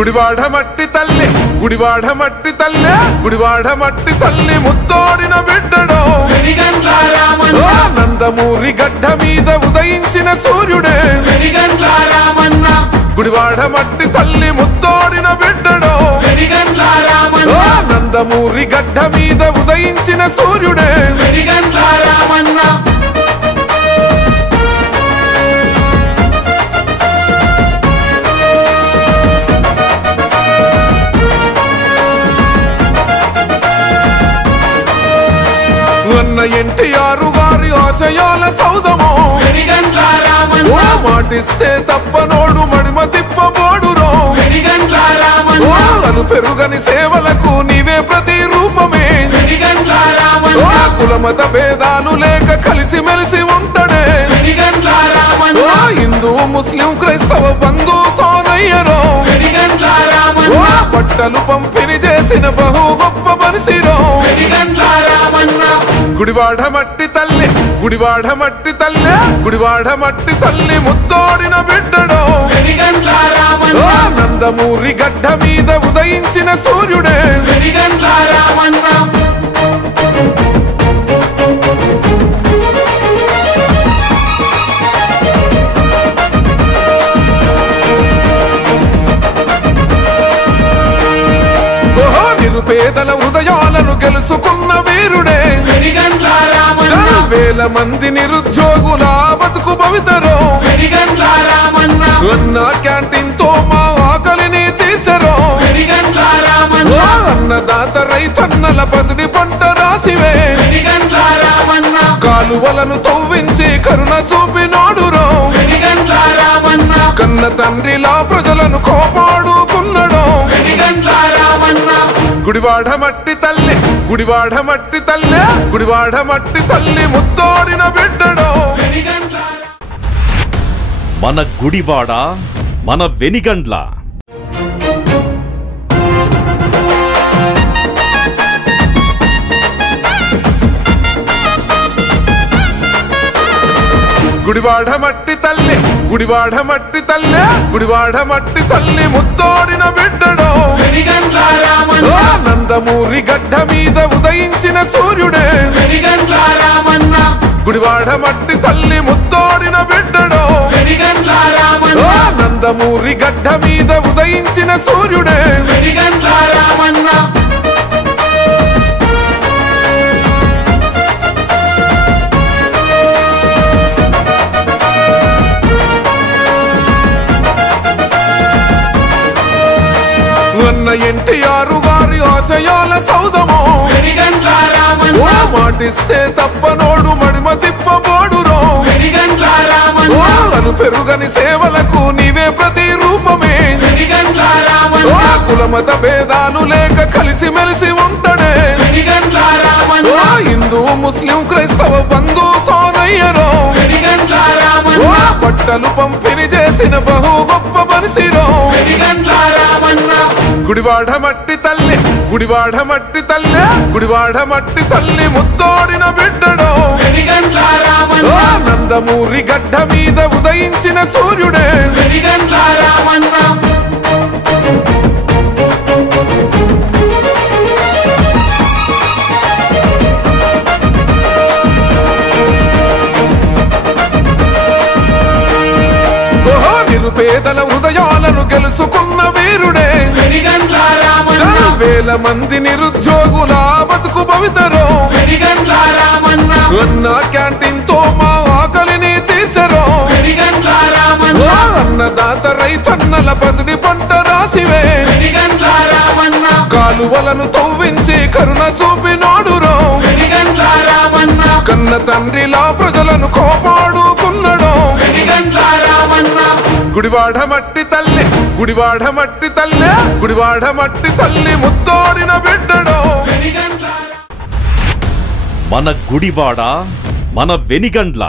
గుడివాడ మట్టి తల్లి గుడివాడ మట్టి తల్లి గుడివాడ మట్టి తల్లి ముత్తోడిన బిడ్డడో నందమూరి గడ్డ మీద ఉదయించిన సూర్యుడే గుడివాడ మట్టి తల్లి ముత్తోడిన బిడ్డడో నందమూరి గడ్డ మీద ఉదయించిన సూర్యుడే అన్న ఎన్టీఆర్ గారి ఆశయాల సౌదమో మాటిస్తే తప్పనోడు మడిమ తిప్పబోడురో అను పెరుగని సేవలకు నీవే ప్రతి రూపమే కులమత భేదాలు లేక కలిసి మెలిసి ఉంటడే హిందూ ముస్లిం క్రైస్తవ బంధుతోనయ్యరో బట్టలు పంపిణీ చేసిన బహు గొప్ప మనిషిరో గుడివాడ మట్టి తల్లి గుడివాడ మట్టి తల్లి గుడివాడ మట్టి తల్లి ముత్తోడిన బిడ్డడో నందమూరి గడ్డ మీద ఉదయించిన సూర్యుడే నిరుపేదల హృదయాలను గెలుచుకున్న వీరుడే వేల మంది నిరుద్యోగుల బతుకు భవితరో అన్న క్యాంటీన్ తో మా ఆకలిని తీర్చరో అన్నదాత రైతన్నల పసిడి పంట రాసివే కాలువలను తవ్వించి కరుణ చూపినోడురో కన్న తండ్రిలా ప్రజలను కోపాడుకున్నడో గుడివాడ మట్టి తల్లి గుడివాడ మట్టి తల్లి గుడివాడ మట్టి తల్లి ముత్తోడిన బిడ్డడో మన గుడివాడ మన వెనిగండ్ల గుడివాడ మట్టి తల్లి గుడివాడ మట్టి తల్లి గుడివాడ మట్టి తల్లి ముత్తోడిన బిడ్డడో నందమూరి గడ్డ మీద ఉదయించిన సూర్యుడే గుడివాడ మట్టి తల్లి ముత్తోడిన బిడ్డడో నందమూరి గడ్డ మీద ఉదయించిన సూర్యుడే అన్న ఎన్టీఆర్ గారి ఆశయాల సౌదమో మాటిస్తే తప్పనోడు మడిమ తిప్పబోడురో అను పెరుగని సేవలకు నీవే ప్రతి రూపమే కులమత భేదాలు లేక కలిసి మెలిసి ఉంటడే హిందూ ముస్లిం క్రైస్తవ బంధుతోనయ్యరో బట్టలు పంపిణీ చేసిన బహు గొప్ప మనిషిరో గుడివాడ మట్టి తల్లి గుడివాడ మట్టి తల్లి గుడివాడ మట్టి తల్లి ముత్తోడిన బిడ్డడో నందమూరి గడ్డ మీద ఉదయించిన సూర్యుడే నిరుపేదల హృదయాలను గెలుచుకున్న వీరుడే వేల మంది నిరుద్యోగుల బతుకు భవితరో అన్న క్యాంటీన్ తో మా ఆకలిని తీర్చరో అన్నదాత రైతన్నల పసిడి పంట రాసివే కాలువలను తవ్వించి కరుణ చూపినోడురో కన్న తండ్రిలా ప్రజలను కోపాడుకున్నడో గుడివాడ మట్టి తల్లి గుడివాడ మట్టి తల్లి గుడివాడ మట్టి తల్లి ముత్తోడిన బిడ్డడో మన గుడివాడ మన వెనిగండ్ల